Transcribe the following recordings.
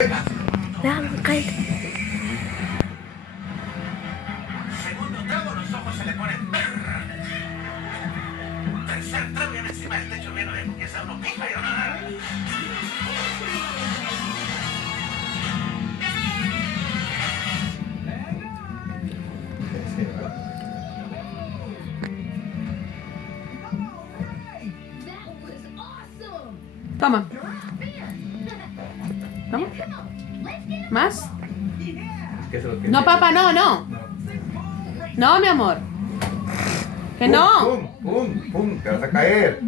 Vamos, cállate. Segundo trago, los ojos se le ponen verdes. Tercer trago, y encima del techo viene que esa uno pica y uno nada. Toma. Toma. ¿Más? Que eso es lo que No, papá, no, no. No, mi amor. Que no. ¡Pum! ¡Pum! ¡Pum! ¡Te vas a caer!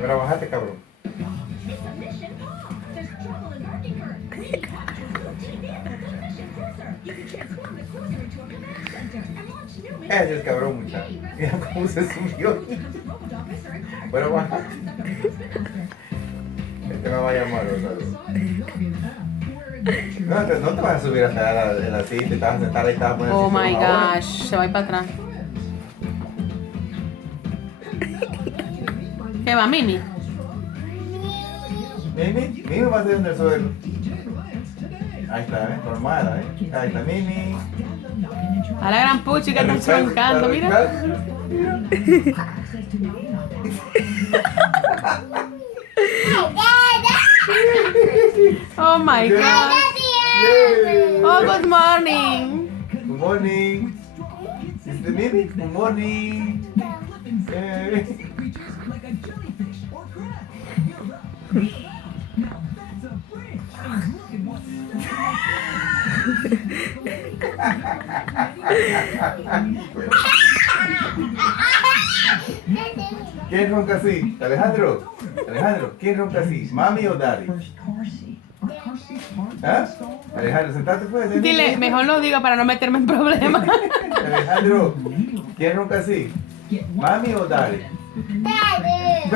Ahora bájate, cabrón. Ese es cabrón, muchacho. Mira cómo se subió. Bueno, baja. Este me va a llamar, ¿verdad? No te vas a subir hasta la silla, te vas a sentar ahí, te vas a poner Oh así my como ahora. gosh. Se va a ir para atrás. ¿Qué va, Mimi? Mimi va a ser en el suelo. Ahí está, ¿eh? Normal, ¿eh? Ahí está Mimi. A la gran puchi que está choncando, mira. Oh my god. Yay. Oh, good morning. Good morning. Is the Mimi? Good morning. Yay. ¿Quién ronca así? Alejandro. Alejandro, ¿quién ronca así? ¿Mami o Daddy? ¿Ah? Alejandro, sentate pues. Dile, mejor no diga para no meterme en problemas. Alejandro, ¿quién ronca así? ¿Mami o Daddy? Daddy.